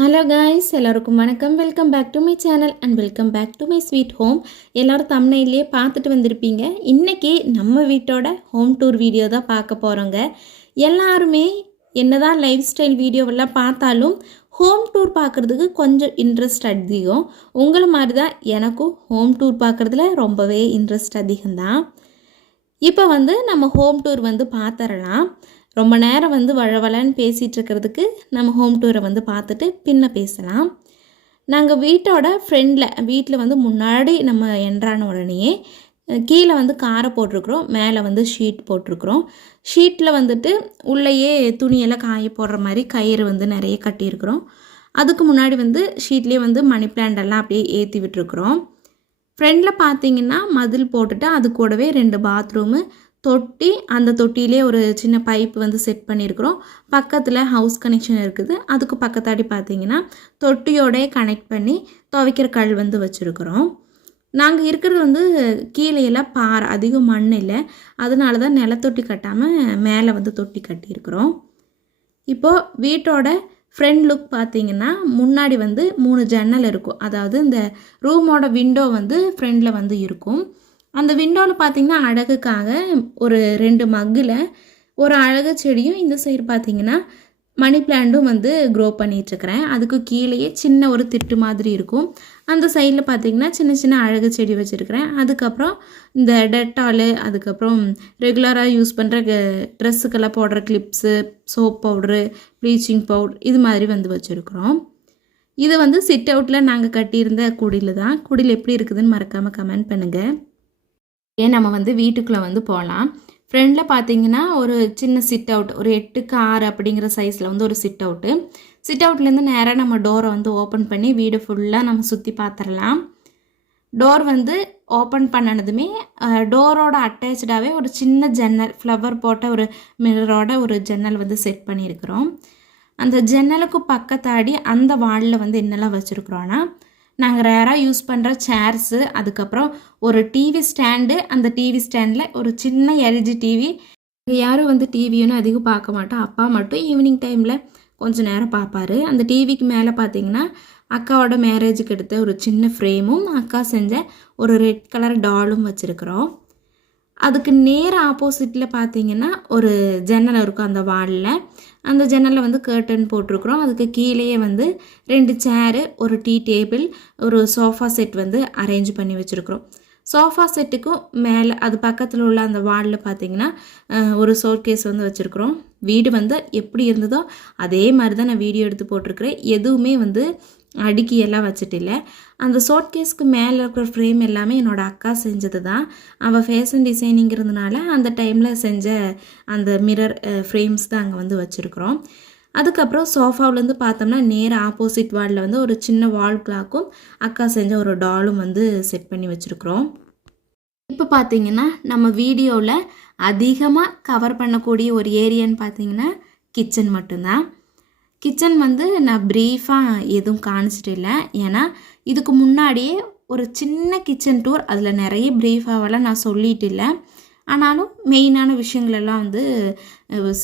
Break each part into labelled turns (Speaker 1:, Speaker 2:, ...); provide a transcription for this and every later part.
Speaker 1: Hello guys எல்லாருக்கும் வணக்கம். Welcome back to my channel and welcome back to my sweet home எல்லோரும் தமிழ்நிலையே பார்த்துட்டு வந்திருப்பீங்க. இன்றைக்கி நம்ம வீட்டோட ஹோம் டூர் வீடியோ தான் பார்க்க போகிறோங்க எல்லாருமே என்னதான் லைஃப் ஸ்டைல் வீடியோவெல்லாம் பார்த்தாலும் ஹோம் டூர் பார்க்குறதுக்கு கொஞ்சம் இன்ட்ரெஸ்ட் அதிகம். உங்களை மாதிரி தான் எனக்கும் ஹோம் டூர் பார்க்குறதுல ரொம்பவே இன்ட்ரெஸ்ட் அதிகம்தான். இப்போ வந்து நம்ம ஹோம் டூர் வந்து பார்த்துடலாம். ரொம்ப நேரம் வந்து வளவலன்னு பேசிகிட்டு இருக்கிறதுக்கு நம்ம ஹோம் டூரை வந்து பார்த்துட்டு பின்ன பேசலாம். நாங்கள் வீட்டோட ஃப்ரெண்டில் வீட்டில் வந்து முன்னாடி நம்ம என்ட்ரான உடனேயே கீழே வந்து காரை போட்டிருக்குறோம் மேலே வந்து ஷீட் போட்டிருக்குறோம். ஷீட்டில் வந்துட்டு உள்ளேயே துணியெல்லாம் காய போடுற மாதிரி கயிறு வந்து நிறைய கட்டியிருக்கிறோம். அதுக்கு முன்னாடி வந்து ஷீட்லேயே வந்து மணி பிளான்டெல்லாம் அப்படியே ஏற்றி விட்டுருக்குறோம். ஃப்ரெண்டில் பார்த்தீங்கன்னா மதில் போட்டுட்டு அது கூடவே ரெண்டு பாத்ரூமு தொட்டி அந்த தொட்டியிலே ஒரு சின்ன பைப் வந்து செட் பண்ணியிருக்கிறோம். பக்கத்தில் ஹவுஸ் கனெக்ஷன் இருக்குது. அதுக்கு பக்கத்தாடி பார்த்தீங்கன்னா தொட்டியோடே கனெக்ட் பண்ணி துவைக்கிற கல் வந்து வச்சுருக்குறோம். நாங்கள் இருக்கிறது வந்து கீழே எல்லாம் பாறை அதிகம் மண் இல்லை. அதனால தான் நிலத்தொட்டி கட்டாமல் மேலே வந்து தொட்டி கட்டியிருக்கிறோம். இப்போது வீட்டோட ஃப்ரண்ட் லுக் பார்த்தீங்கன்னா முன்னாடி வந்து மூணு ஜன்னல் இருக்கும். அதாவது இந்த ரூமோட விண்டோ வந்து ஃப்ரண்டில் வந்து இருக்கும். அந்த விண்டோவில் பார்த்தீங்கன்னா அழகுக்காக ஒரு ரெண்டு மக்கில் ஒரு அழகு செடியும் இந்த சைடு பார்த்தீங்கன்னா மணி பிளான்ட்டும் வந்து க்ரோ பண்ணிகிட்ருக்கிறேன் அதுக்கு கீழேயே சின்ன ஒரு திட்டு மாதிரி இருக்கும். அந்த சைடில் பார்த்தீங்கன்னா சின்ன சின்ன அழகு செடி வச்சுருக்கிறேன். அதுக்கப்புறம் இந்த டெட்டாலு அதுக்கப்புறம் ரெகுலராக யூஸ் பண்ணுற ட்ரெஸ்ஸுக்கெல்லாம் போடுற clips soap powder bleaching powder இது மாதிரி வந்து வச்சுருக்குறோம். இது வந்து சிட் அவுட்டில் நாங்கள் கட்டியிருந்த குடியில் தான். குடியில் எப்படி இருக்குதுன்னு மறக்காமல் கமெண்ட் பண்ணுங்கள் ஏன் நம்ம வந்து வீட்டுக்குள்ளே வந்து போகலாம் ஃப்ரெண்டில் பார்த்தீங்கன்னா ஒரு சின்ன சிட் அவுட் ஒரு எட்டுக்கு ஆறு அப்படிங்கிற சைஸில் வந்து ஒரு சிட் அவுட்டு சிட் அவுட்லேருந்து நேராக நம்ம டோரை வந்து ஓப்பன் பண்ணி வீடு ஃபுல்லாக நம்ம சுற்றி பார்த்துடலாம் டோர் வந்து ஓப்பன் பண்ணனதுமே டோரோட அட்டாச்சாகவே ஒரு சின்ன ஜன்னல் ஃப்ளவர் போட்ட ஒரு மிரரோட ஒரு ஜன்னல் வந்து செட் பண்ணியிருக்கிறோம். அந்த ஜன்னலுக்கு பக்கத்தாடி அந்த வாலில் வந்து என்னெல்லாம் வச்சுருக்குறோன்னா நாங்கள் ரேராக யூஸ் பண்ணுற சேர்ஸு அதுக்கப்புறம் ஒரு டிவி ஸ்டாண்டு அந்த டிவி ஸ்டாண்டில் ஒரு சின்ன எல்ஜி டிவி யாரும் வந்து டிவியும் அதிகம் பார்க்க மாட்டோம். அப்பா மட்டும் ஈவினிங் டைமில் கொஞ்சம் நேரம் பார்ப்பாரு. அந்த டிவிக்கு மேலே பார்த்தீங்கன்னா அக்காவோட மேரேஜுக்கு எடுத்த ஒரு சின்ன ஃப்ரேமும் அக்கா செஞ்ச ஒரு ரெட் கலர் டாலும் வச்சுருக்குறோம். அதுக்கு நேர் ஆப்போசிட்டில் பார்த்தீங்கன்னா ஒரு ஜன்னல் இருக்கும் அந்த வாலில் அந்த ஜன்னலில் வந்து கர்டன் போட்டிருக்குறோம். அதுக்கு கீழேயே வந்து ரெண்டு சேரு ஒரு டீ டேபிள் ஒரு சோஃபா செட் வந்து அரேஞ்ச் பண்ணி வச்சுருக்குறோம். சோஃபா செட்டுக்கும் மேலே அது பக்கத்தில் உள்ள அந்த வாலில் பார்த்தீங்கன்னா ஒரு ஷோகேஸ் வந்து வச்சுருக்குறோம். வீடு வந்து எப்படி இருந்ததோ அதே மாதிரி தான் நான் வீடியோ எடுத்து போட்டிருக்கிறேன். எதுவுமே வந்து அடுக்கி எல்லாம் வச்சுட்டு இல்லை. அந்த ஷோட்கேஸ்க்கு மேலே இருக்கிற ஃப்ரேம் எல்லாமே என்னோட அக்கா செஞ்சது தான். அவள் ஃபேஷன் டிசைனிங்கிறதுனால அந்த டைமில் செஞ்ச அந்த மிரர் ஃப்ரேம்ஸ் தான் அங்கே வந்து வச்சுருக்குறோம். அதுக்கப்புறம் சோஃபாவிலேருந்து பார்த்தோம்னா நேராக ஆப்போசிட் வார்டில் வந்து ஒரு சின்ன வால் கிளாக்கும் அக்கா செஞ்ச ஒரு டாலும் வந்து செட் பண்ணி வச்சுருக்குறோம். இப்போ பார்த்தீங்கன்னா நம்ம வீடியோவில் அதிகமாக கவர் பண்ணக்கூடிய ஒரு ஏரியான்னு பார்த்தீங்கன்னா கிச்சன் மட்டும்தான். கிச்சன் வந்து நான் ப்ரீஃபாக எதுவும் காணிச்சிட்டு இல்லை. ஏன்னா இதுக்கு முன்னாடியே ஒரு சின்ன கிச்சன் டூர் அதில் நிறைய ப்ரீஃபாவெல்லாம் நான் சொல்லிட்டு இல்லை. ஆனாலும் மெயினான விஷயங்களெல்லாம் வந்து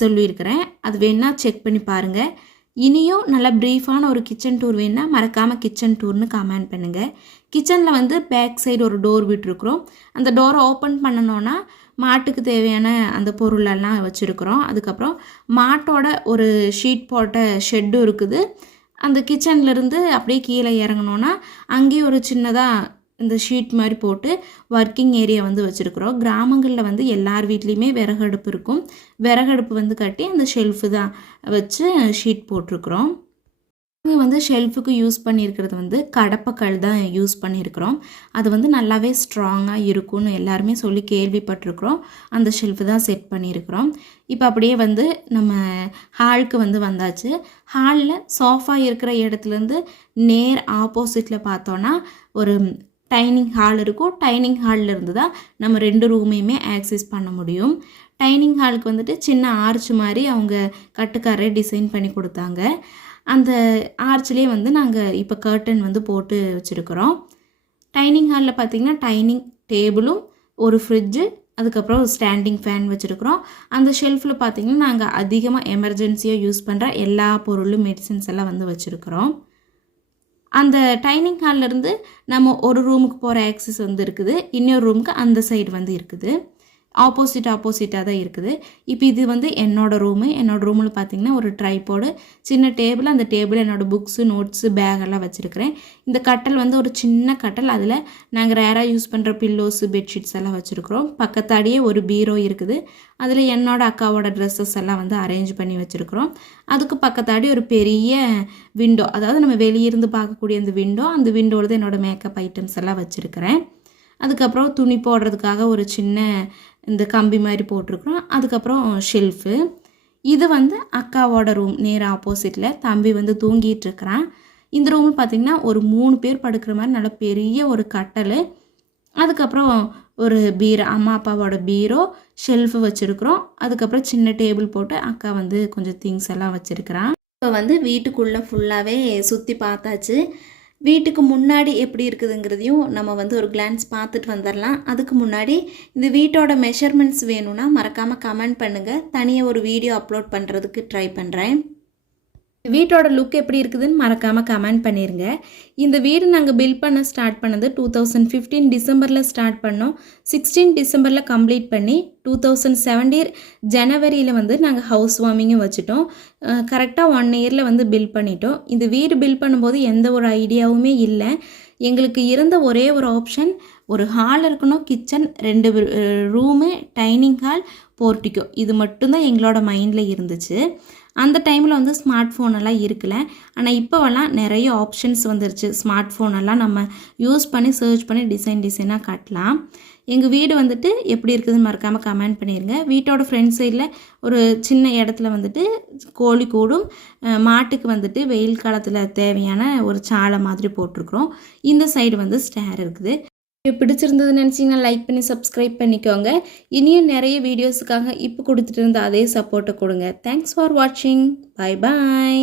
Speaker 1: சொல்லியிருக்கிறேன். அது வேணால் செக் பண்ணி பாருங்கள் இனியும் நல்லா ப்ரீஃபான ஒரு கிச்சன் டூர் வேணால் மறக்காமல் கிச்சன் டூர்னு கமெண்ட் பண்ணுங்கள் கிச்சனில் வந்து பேக் சைடு ஒரு டோர் விட்டுருக்குறோம். அந்த டோரை ஓப்பன் பண்ணணுன்னா மாட்டுக்கு தேவையான அந்த பொருளெல்லாம் வச்சுருக்குறோம். அதுக்கப்புறம் மாட்டோட ஒரு ஷீட் போட்ட ஷெட்டும் இருக்குது. அந்த கிச்சன்லேருந்து அப்படியே கீழே இறங்கணுன்னா அங்கேயும் ஒரு சின்னதாக இந்த ஷீட் மாதிரி போட்டு ஒர்க்கிங் ஏரியா வந்து வச்சுருக்குறோம். கிராமங்களில் வந்து எல்லார் வீட்லேயுமே விறகடுப்பு இருக்கும். விறகடுப்பு வந்து கட்டி அந்த ஷெல்ஃபு தான் வச்சு ஷீட் போட்டிருக்குறோம். இது வந்து ஷெல்ஃபுக்கு யூஸ் பண்ணியிருக்கிறது வந்து கடப்பக்கல் தான் யூஸ் பண்ணியிருக்கிறோம். அது வந்து நல்லாவே ஸ்ட்ராங்காக இருக்கும்னு எல்லாருமே சொல்லி கேள்விப்பட்டிருக்கிறோம். அந்த ஷெல்ஃபு தான் செட் பண்ணியிருக்கிறோம். இப்போ அப்படியே வந்து நம்ம ஹாலுக்கு வந்து வந்தாச்சு. ஹாலில் சோஃபா இருக்கிற இடத்துலேருந்து நேர் ஆப்போசிட்டில் பார்த்தோன்னா ஒரு டைனிங் ஹால் இருக்கும் டைனிங் ஹாலில் இருந்து தான் நம்ம ரெண்டு ரூமையுமே ஆக்சஸ் பண்ண முடியும். டைனிங் ஹாலுக்கு வந்துட்டு சின்ன ஆர்ச் மாதிரி அவங்க கட்டுக்காரே டிசைன் பண்ணி கொடுத்தாங்க. அந்த ஆர்ச்லேயே வந்து நாங்கள் இப்போ கர்டன் வந்து போட்டு வச்சுருக்குறோம். டைனிங் ஹாலில் பார்த்தீங்கன்னா டைனிங் டேபிளும் ஒரு ஃப்ரிட்ஜு அதுக்கப்புறம் ஸ்டாண்டிங் ஃபேன் வச்சுருக்குறோம். அந்த ஷெல்ஃபில் பார்த்தீங்கன்னா நாங்கள் அதிகமாக எமர்ஜென்சியாக யூஸ் பண்ணுற எல்லா பொருளும் மெடிசின்ஸ் எல்லாம் வந்து வச்சுருக்குறோம். அந்த டைனிங் ஹால்லேருந்து நம்ம ஒரு ரூமுக்கு போகிற ஆக்சஸ் வந்து இருக்குது. இன்னொரு ரூமுக்கு அந்த சைடு வந்து இருக்குது. ஆப்போசிட் ஆப்போசிட்டாக தான் இருக்குது. இப்போ இது வந்து என்னோடய ரூமு என்னோடய ரூமில் பார்த்தீங்கன்னா ஒரு ட்ரைபோர்டு சின்ன டேபிள் அந்த டேபிள் என்னோடய புக்ஸு நோட்ஸு பேகெல்லாம் வச்சுருக்கிறேன். இந்த கட்டல் வந்து ஒரு சின்ன கட்டல். அதில் நாங்கள் ரேராக யூஸ் பண்ணுற பில்லோஸு பெட்ஷீட்ஸ் எல்லாம் வச்சுருக்குறோம். பக்கத்தாடியே ஒரு பீரோ இருக்குது. அதில் என்னோடய அக்காவோட ட்ரெஸ்ஸஸ் எல்லாம் வந்து அரேஞ்ச் பண்ணி வச்சுருக்குறோம். அதுக்கு பக்கத்தாடி ஒரு பெரிய விண்டோ அதாவது நம்ம வெளியிருந்து பார்க்கக்கூடிய அந்த விண்டோ அந்த விண்டோவில் தான் என்னோடய மேக்கப் ஐட்டம்ஸ் எல்லாம் வச்சுருக்கிறேன். அதுக்கப்புறம் துணி போடுறதுக்காக ஒரு சின்ன இந்த கம்பி மாதிரி போட்டிருக்குறோம். அதுக்கப்புறம் ஷெல்ஃபு இது வந்து அக்காவோட ரூம் நேர் ஆப்போசிட்டில் தம்பி வந்து தூங்கிட்டு இருக்கிறான். இந்த ரூம் பார்த்திங்கன்னா ஒரு மூணு பேர் படுக்கிற மாதிரி நல்ல பெரிய ஒரு கட்டல். அதுக்கப்புறம் ஒரு பீரோ அம்மா அப்பாவோட பீரோ ஷெல்ஃபு வச்சுருக்குறோம். அதுக்கப்புறம் சின்ன டேபிள் போட்டு அக்கா வந்து கொஞ்சம் திங்ஸ் எல்லாம் வச்சுருக்கிறான். இப்போ வந்து வீட்டுக்குள்ளே ஃபுல்லாகவே சுற்றி பார்த்தாச்சு. வீட்டுக்கு முன்னாடி எப்படி இருக்குதுங்கிறதையும் நம்ம வந்து ஒரு கிளான்ஸ் பார்த்துட்டு வந்துடலாம் அதுக்கு முன்னாடி இந்த வீட்டோட மெஷர்மெண்ட்ஸ் வேணும்னா மறக்காமல் கமெண்ட் பண்ணுங்கள் தனியாக ஒரு வீடியோ அப்லோட் பண்ணுறதுக்கு ட்ரை பண்ணுறேன் வீட்டோட லுக் எப்படி இருக்குதுன்னு மறக்காமல் கமெண்ட் பண்ணிடுங்க இந்த வீடு நாங்கள் பில்ட் பண்ண ஸ்டார்ட் பண்ணது டூ தௌசண்ட் ஃபிஃப்டீன் டிசம்பரில் ஸ்டார்ட் பண்ணோம். சிக்ஸ்டீன் டிசம்பரில் கம்ப்ளீட் பண்ணி டூ தௌசண்ட் செவன்டீன் ஜனவரியில் வந்து நாங்கள் ஹவுஸ் வார்மிங்கும் வச்சுட்டோம். கரெக்டாக ஒன் இயரில் வந்து பில்ட் பண்ணிட்டோம். இந்த வீடு பில்ட் பண்ணும்போது எந்த ஒரு ஐடியாவுமே இல்லை. எங்களுக்கு இருந்த ஒரே ஒரு ஆப்ஷன் ஒரு ஹால் இருக்கணும் கிச்சன் ரெண்டு ரூமு டைனிங் ஹால் போர்ட்டிக்கோ இது மட்டும்தான் எங்களோட மைண்டில் இருந்துச்சு. அந்த டைமில் வந்து ஸ்மார்ட் ஃபோனெல்லாம் இருக்கலை. இருக்கல ஆனால் இப்போவெல்லாம் நிறைய ஆப்ஷன்ஸ் வந்துருச்சு. ஸ்மார்ட் ஃபோனெல்லாம் நம்ம யூஸ் பண்ணி சர்ச் பண்ணி டிசைன் டிசைனாக காட்டலாம். எங்கள் வீடு வந்துட்டு எப்படி இருக்குதுன்னு மறக்காமல் கமெண்ட் பண்ணிடுங்க வீட்டோட ஃப்ரண்ட் சைடில் ஒரு சின்ன இடத்துல வந்துட்டு கோழி கூடும். மாட்டுக்கு வந்துட்டு வெயில் காலத்தில் தேவையான ஒரு சாலை மாதிரி போட்டிருக்கிறோம். இந்த சைடு வந்து ஸ்டேர் இருக்குது. வீடியோ பிடிச்சிருந்ததுன்னு நினச்சிங்கன்னா லைக் பண்ணி சப்ஸ்கிரைப் பண்ணிக்கோங்க. இனியும் நிறைய வீடியோஸுக்காக இப்போ கொடுத்துட்டு இருந்த அதே சப்போர்ட்டை கொடுங்க. தேங்க்ஸ் ஃபார் வாட்சிங் பை பாய்